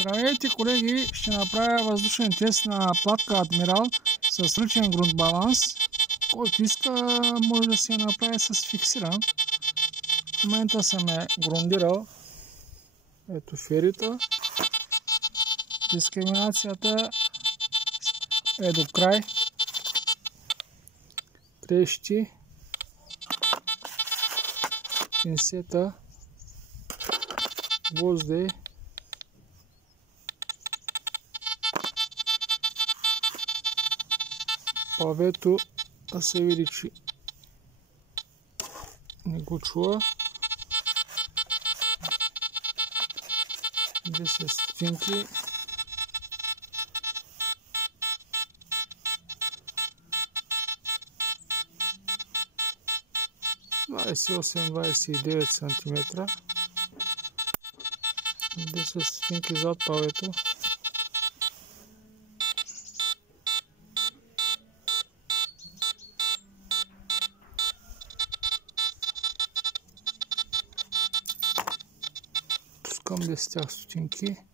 Здравейте, колеги! Ще направя въздушен тест на платка Адмирал с ръчен грунт баланс. Който иска, може да се я направи с фиксиран. В момента съм я грундирал. Ето ферита. Дискриминацията е до край. Клещи. Пинсета. Гвозди. Павето да се види, че не го чува. 10 стотинки. (28 – 29 см). 10 стотинки зад павето. Пускам 10 стотинки.